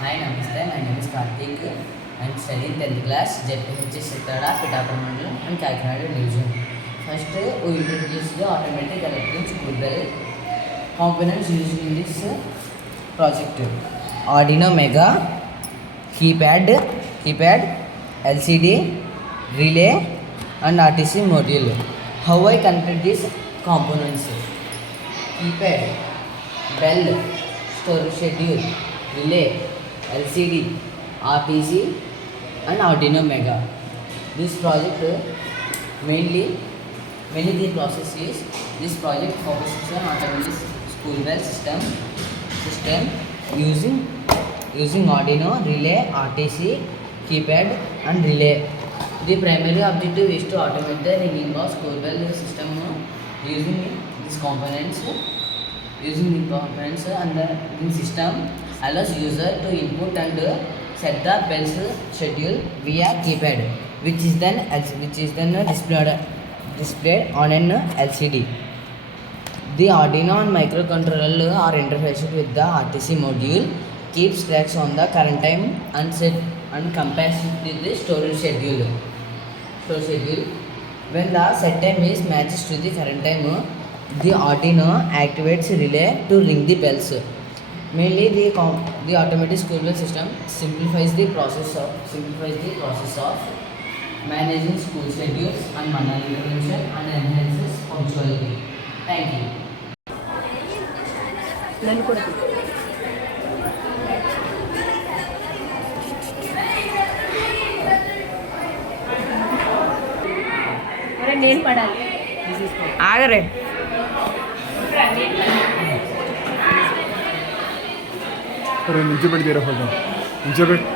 Hi, Namaste. My name is Karthik. I am studying 10th class, JPHS Sittada, Pitapur Mandal, and Kakinada Division. First, we introduce the automatic electric school bell components used in this project. Arduino Mega, keypad, LCD, relay, and RTC module. How I connected these components? Keypad, bell, storage schedule, relay, LCD, RTC, and Arduino Mega. This project mainly the process is this project focuses on automatic school bell system using Arduino, relay, RTC, keypad, and relay. The primary objective is to automate the ringing of school bell system using these components. Using the components and the system allows user to input and set the bell's schedule via keypad, which is then displayed on an LCD. The Arduino and microcontroller are interfaced with the RTC module, keeps tracks on the current time and compares with the storage schedule. When the set time is matches to the current time, the Arduino activates relay to ring the bells. Mainly, the automatic school bell system simplifies the process of managing school schedules and manual intervention and enhances punctuality. Thank you. నేను పడాలి ఆగరే నిల్చోబెట్టి తీరా photo నిల్చోబెట్టి